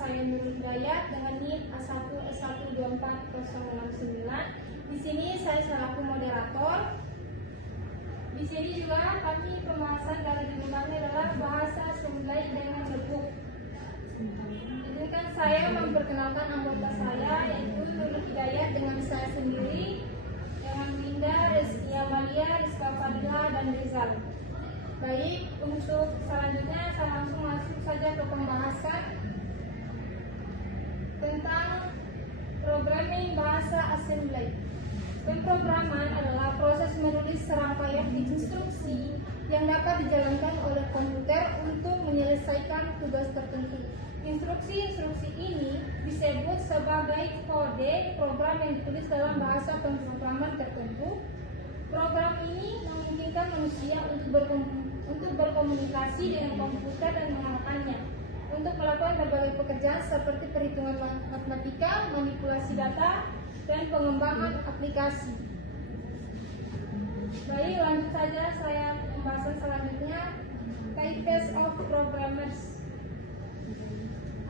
saya Nurul Hidayat dengan NIM A1S1240069. Di sini saya selaku moderator. Di sini juga kami pembahasan dari judulnya adalah bahasa Semblai dengan Lebuk. Izinkan saya memperkenalkan anggota saya, yaitu Nurul Hidayat dengan saya sendiri, dengan Winda, Rizky Amalia, Rizka Fadila, dan Rizal. Baik, untuk selanjutnya saya langsung masuk saja ke pembahasan tentang programming bahasa assembly. Pemrograman adalah proses menulis serangkaian instruksi yang dapat dijalankan oleh komputer untuk menyelesaikan tugas tertentu. Instruksi-instruksi ini disebut sebagai kode program yang ditulis dalam bahasa pemrograman tertentu. Program ini memungkinkan manusia untuk berkomunikasi dengan komputer dan mengalahkannya untuk melakukan berbagai pekerjaan seperti perhitungan matematika, manipulasi data, dan pengembangan aplikasi. Baik, lanjut saja saya pembahasan selanjutnya, types of programmers.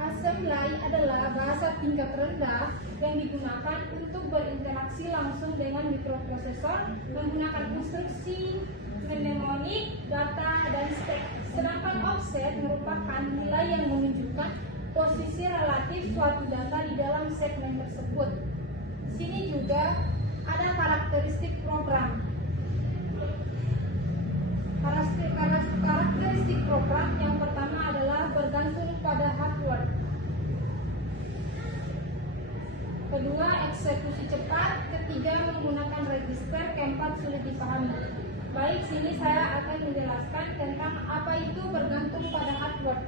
Assembly adalah bahasa tingkat rendah yang digunakan untuk berinteraksi langsung dengan mikroprosesor menggunakan instruksi, mnemonik, data, dan stek. Sedangkan offset merupakan nilai yang menunjukkan posisi relatif suatu data di dalam segmen tersebut. Di sini juga ada karakteristik program. Karakteristik program yang pertama adalah bergantung pada hardware. Kedua, eksekusi cepat. Ketiga, menggunakan register. Keempat, sulit dipahami. Baik, sini saya akan menjelaskan tentang apa itu bergantung pada hardware.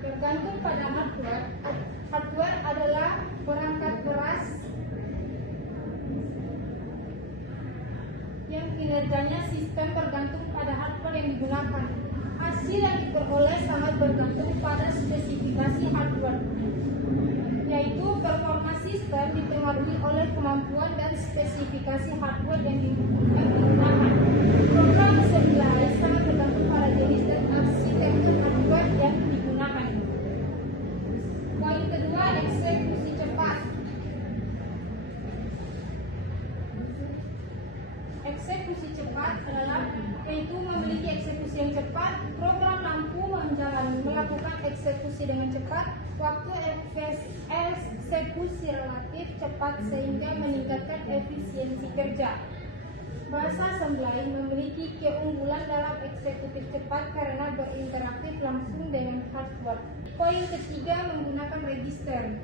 Bergantung pada hardware. Hardware adalah perangkat keras yang kinerjanya sistem bergantung pada hardware yang digunakan. Hasil yang diperoleh sangat bergantung pada spesifikasi hardware, yaitu performa sistem dipengaruhi oleh kemampuan dan spesifikasi hardware yang digunakan. Program assembly sangat bergantung pada jenis dan arsitektur hardware yang digunakan. Poin kedua, eksekusi cepat. Eksekusi cepat adalah yaitu memiliki eksekusi yang cepat. Program mampu melakukan eksekusi dengan cepat. Waktu eksekusi relatif cepat sehingga meningkatkan efisiensi kerja. Bahasa assembly memiliki keunggulan dalam eksekutif cepat karena berinteraktif langsung dengan hardware. Poin ketiga, menggunakan register.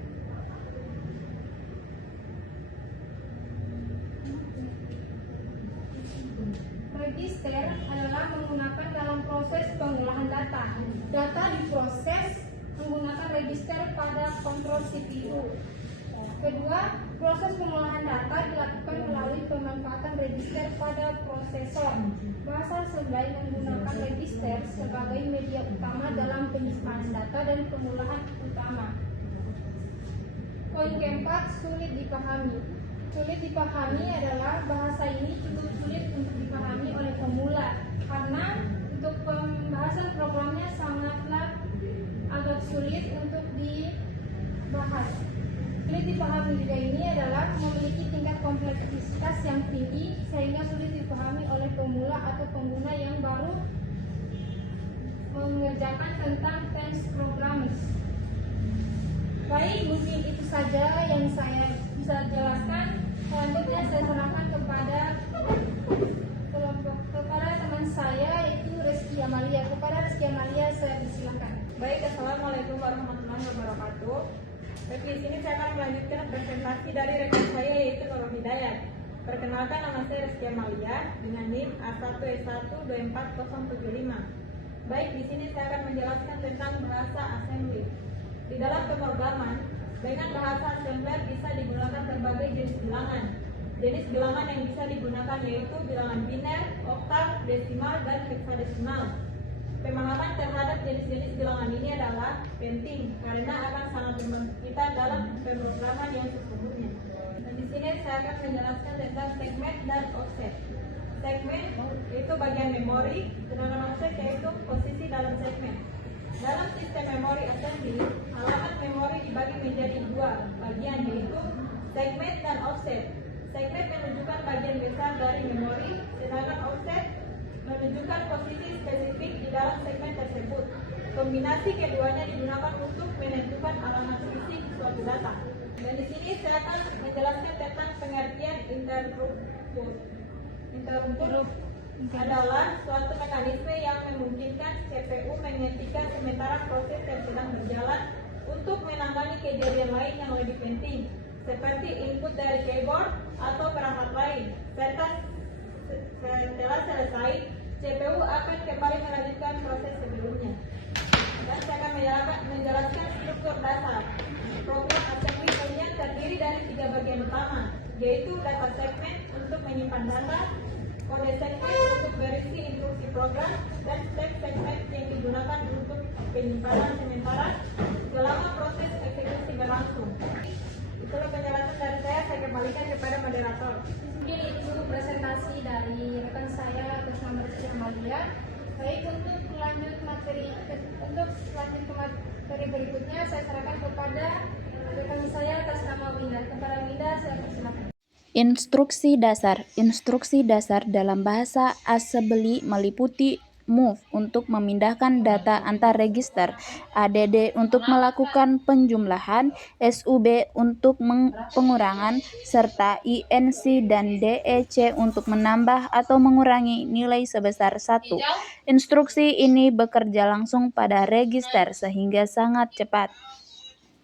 Register adalah menggunakan dalam proses pengolahan data. Data diproses menggunakan register pada kontrol CPU. Kedua, proses pengolahan data dilakukan melalui pemanfaatan register pada prosesor. Bahasa assembly menggunakan register sebagai media utama dalam penyimpangan data dan pengolahan utama. Poin keempat, sulit dipahami. Sulit dipahami adalah bahasa ini cukup sulit untuk dipahami oleh pemula karena untuk pembahasan programnya sangatlah agak sulit untuk dibahas. Sulit dipahami juga ini adalah memiliki tingkat kompleksitas yang tinggi sehingga sulit dipahami oleh pemula atau pengguna yang baru mengerjakan tentang tense programmers. Baik, mungkin itu saja yang saya bisa jelaskan. Selanjutnya saya serahkan kepada teman saya, yaitu Rizky Amalia. Kepada Rizky Amalia saya persilakan. Baik, assalamualaikum warahmatullahi wabarakatuh. Baik, di sini saya akan melanjutkan presentasi dari rekan saya, yaitu Nurul Hidayat. Perkenalkan, nama saya Rizky Amalia dengan NIM A1S1240075. Baik, di sini saya akan menjelaskan tentang bahasa assembly. Di dalam pemrograman, dengan bahasa assembler bisa digunakan berbagai jenis bilangan. Jenis bilangan yang bisa digunakan yaitu bilangan biner, oktav, desimal, dan heksadesimal. Pemahaman terhadap jenis-jenis bilangan ini adalah penting karena akan sangat membantu kita dalam pemrograman yang sesungguhnya. Dan di sini saya akan menjelaskan tentang segmen dan offset. Segmen itu bagian memori, sedangkan offset yaitu posisi dalam segmen. Dalam sistem memori assembly, halaman memori dibagi menjadi dua bagian, yaitu segmen dan offset. Segmen menunjukkan bagian besar dari memori, sedangkan offset menunjukkan posisi spesifik di dalam segmen tersebut. Kombinasi keduanya digunakan untuk menentukan alamat fisik suatu data. Dan di sini saya akan menjelaskan tentang pengertian interruptor. Interruptor adalah suatu mekanisme yang memungkinkan CPU menghentikan sementara proses yang sedang berjalan untuk menangani kejadian lain yang lebih penting, seperti input dari keyboard atau perangkat lain. Setelah selesai, CPU akan kembali melanjutkan proses sebelumnya. Dan saya akan menjelaskan struktur dasar. Program assembly umumnya terdiri dari 3 bagian utama, yaitu data segmen untuk menyimpan data, kode segmen untuk berisi instruksi program, dan step segmen yang digunakan untuk penyimpanan sementara selama proses eksekusi berlangsung. Itulah penjelasan dari saya kembalikan kepada moderator. Mungkin itu presentasi dari rekan saya atas nama Rizky Amalia. Baik, untuk materi berikutnya saya serahkan kepada rekan saya atas nama Winda. Kepada Winda saya persilakan. Instruksi dasar dalam bahasa assembly meliputi move untuk memindahkan data antar register, add untuk melakukan penjumlahan, sub untuk pengurangan, serta inc dan dec untuk menambah atau mengurangi nilai sebesar 1. Instruksi ini bekerja langsung pada register sehingga sangat cepat.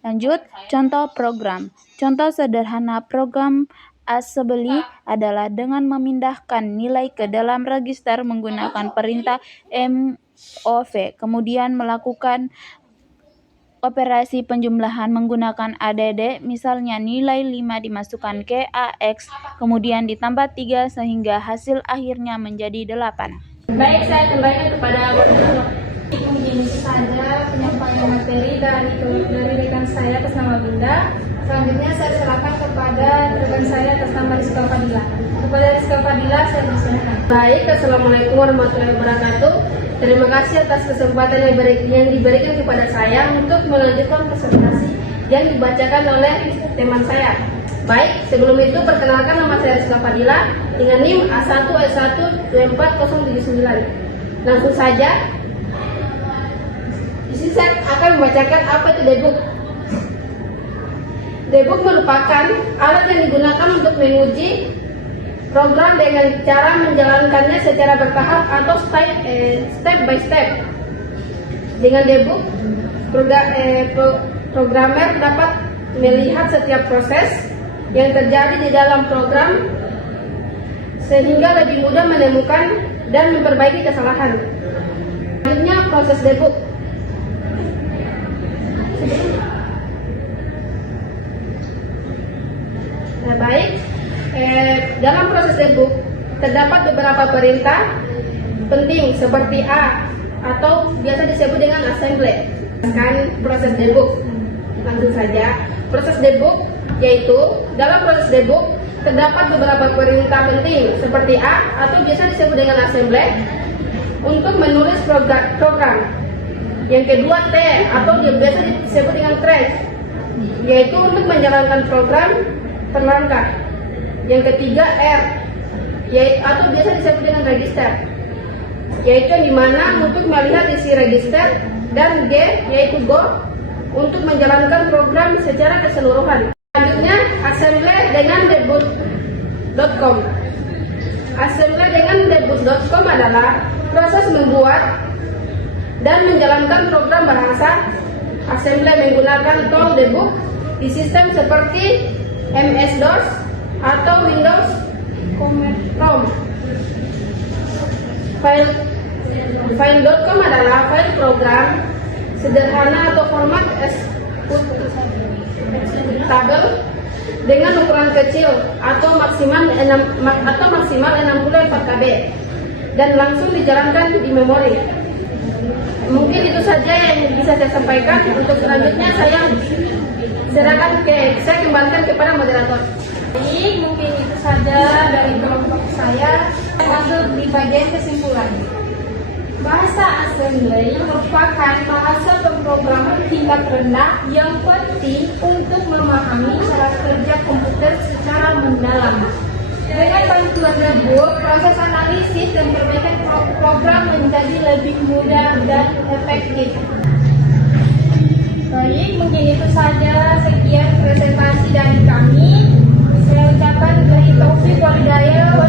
Lanjut, contoh program. Contoh sederhana program assembly adalah dengan memindahkan nilai ke dalam register menggunakan perintah mov, kemudian melakukan operasi penjumlahan menggunakan add, misalnya nilai 5 dimasukkan ke AX, kemudian ditambah 3 sehingga hasil akhirnya menjadi 8. Baik, saya kembali kepada begini saja penyampaian materi dari rekan saya atas nama Winda. Selanjutnya saya serahkan kepada rekan saya atas nama Rizka Fadila. Kepada Rizka Fadila saya persilakan. Baik, Assalamualaikum warahmatullahi wabarakatuh. Terima kasih atas kesempatan yang diberikan kepada saya untuk melanjutkan presentasi yang dibacakan oleh teman saya. Baik, sebelum itu perkenalkan nama saya Rizka Fadila dengan NIM A1S1247079. Langsung saja. Di sini saya akan membacakan apa itu debug. Debug merupakan alat yang digunakan untuk menguji program dengan cara menjalankannya secara bertahap atau step by step. Dengan debug, programmer dapat melihat setiap proses yang terjadi di dalam program sehingga lebih mudah menemukan dan memperbaiki kesalahan. Selanjutnya proses debug. Nah, baik, dalam proses debug terdapat beberapa perintah penting seperti A atau biasa disebut dengan assembly. Proses debug. Langsung saja, proses debug yaitu dalam proses debug terdapat beberapa perintah penting seperti A atau biasa disebut dengan assembly untuk menulis program. Yang kedua T atau biasa disebut dengan trace, yaitu untuk menjalankan program perlengkap. Yang ketiga R, yaitu atau biasa disebut dengan register, yaitu yang dimana untuk melihat isi register, dan G yaitu go untuk menjalankan program secara keseluruhan. Selanjutnya assembly dengan debug.com. Assembly dengan debug.com adalah proses membuat dan menjalankan program bahasa assembly menggunakan tool debug di sistem seperti MS-DOS atau Windows COM. File.com adalah file program sederhana atau format executable dengan ukuran kecil atau maksimal 64 KB dan langsung dijalankan di memori. Mungkin itu saja yang bisa saya sampaikan. Untuk selanjutnya saya kembalikan kepada moderator. Baik, mungkin itu saja dari kelompok saya. Masuk di bagian kesimpulan. Bahasa assembly merupakan bahasa pemrograman tingkat rendah yang penting untuk memahami cara kerja komputer secara mendalam. Dengan bantuan debug, proses analisis dan perbaikan program menjadi lebih mudah dan efektif. Baik, mungkin itu saja. Sekian presentasi dari kami. Saya ucapkan billahi taufiq wal hidayah.